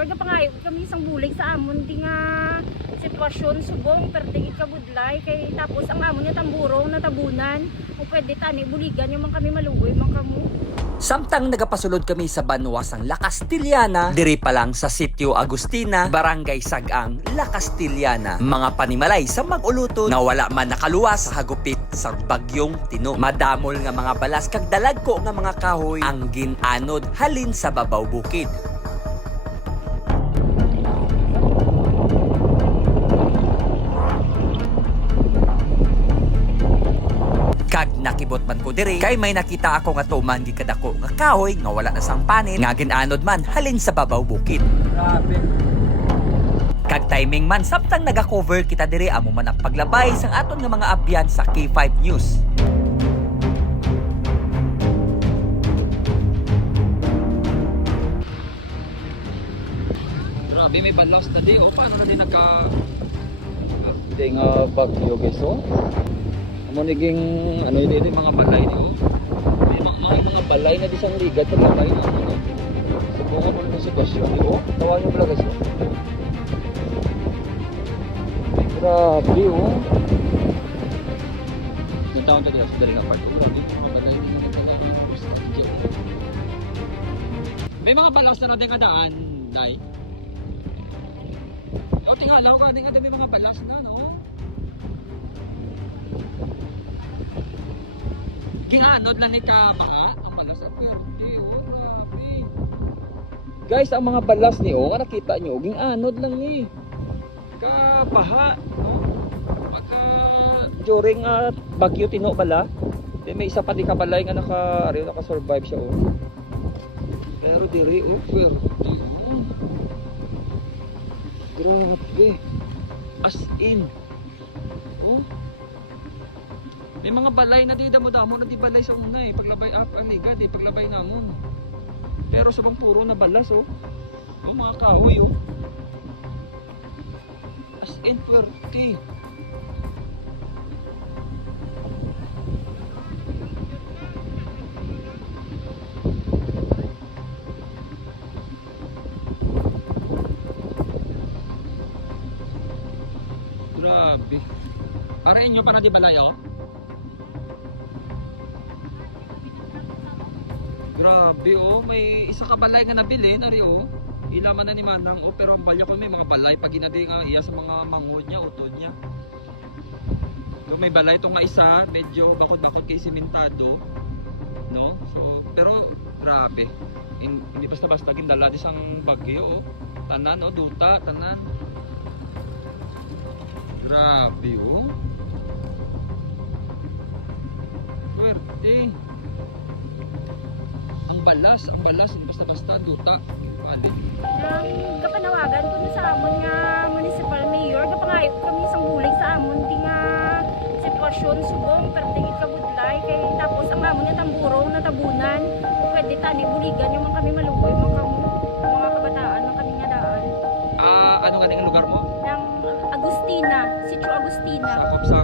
Pagka pangayot kami isang bulig sa amon di nga sitwasyon subong pertingit ka budlay kay tapos ang amon nga tamburong natabunan o pwede tani buligan yung man kami malugoy man kamo. Samtang nagapasulod kami sa Banwasang La Castillana, diri pa lang sa Sitio Agustina, Barangay Sagang, La Castillana. Mga panimalay sa mag-uluto na wala man nakaluwa sa hagupit sa bagyong tino. Madamol nga mga balas kag dalagko nga mga kahoy ang ginanod halin sa babaw bukid. Kag nakibot man ko diri kay may nakita ako nga tuman di kadako nga kahoy nga wala na sang panin nga ginanod man halin sa babaw bukid. Grabe. Kag timing man samtang naga-cover kita diri amo man ang paglabay sang aton nga mga abyan sa K5 News. Grabe, may balas na di. O, paano na di nagka... Hindi nga bagyo guys oh. Amo naging ano yun yun, mga balay ni oh. May mga, mga, balay na di sang ligat sa balay na ano. Subukan mo ng sitwasyon ni oh. Tawa niyo pala guys oh. Grabe oh. Yung taon ka sa dali ng part 2. Grabe, mga balay na mga balay na May mga balas na na din kadaan, Day. O, tingalaw ka, di nga may mga balas na, no? Kinganod lang ni ka ba? Ang balas na pwerte. Guys, ang mga balas ni nga nakita niyo, ging anod lang ni. Ka baha, no? Pagka... during uh, bagyo tino pala di may isa pa di kabalay nga naka ari naka survive siya oh pero diri oh pwerte oh grabe as in oh May mga balay na di damo-damo na di balay sa una eh. Paglabay up, aligad eh. Paglabay namon. Pero sa bang puro na balas oh. Oh, mga kahoy oh. As in, pwerte. Grabe. Para inyo para di balay Grabe oh, may isa ka balay nga nabili nari oh. Ilaman na ni Manang oh, pero ang balya ko may mga balay pag ginadi nga iya sa mga mangod niya, utod niya. So, may balay itong nga isa, medyo bakod-bakod kay simentado. No? So, pero grabe. In, hindi basta-basta gindala di sang bagyo oh. Tanan oh, duta, tanan. Grabe oh. Swerte. Ang balas, ang balas, hindi basta-basta duta. Alin. Ang kapanawagan ko na sa amon nga municipal mayor kapangayot kami isang bulig sa amon di nga sitwasyon subong pertingit ka budlay kay tapos ang amon nga tamburong natabunan pwede tani buligan yung man kami malugoy man kamo mga kabataan man kami nga daan Ah, ano nga ang lugar mo? ng Agustina, Sitio Agustina, sa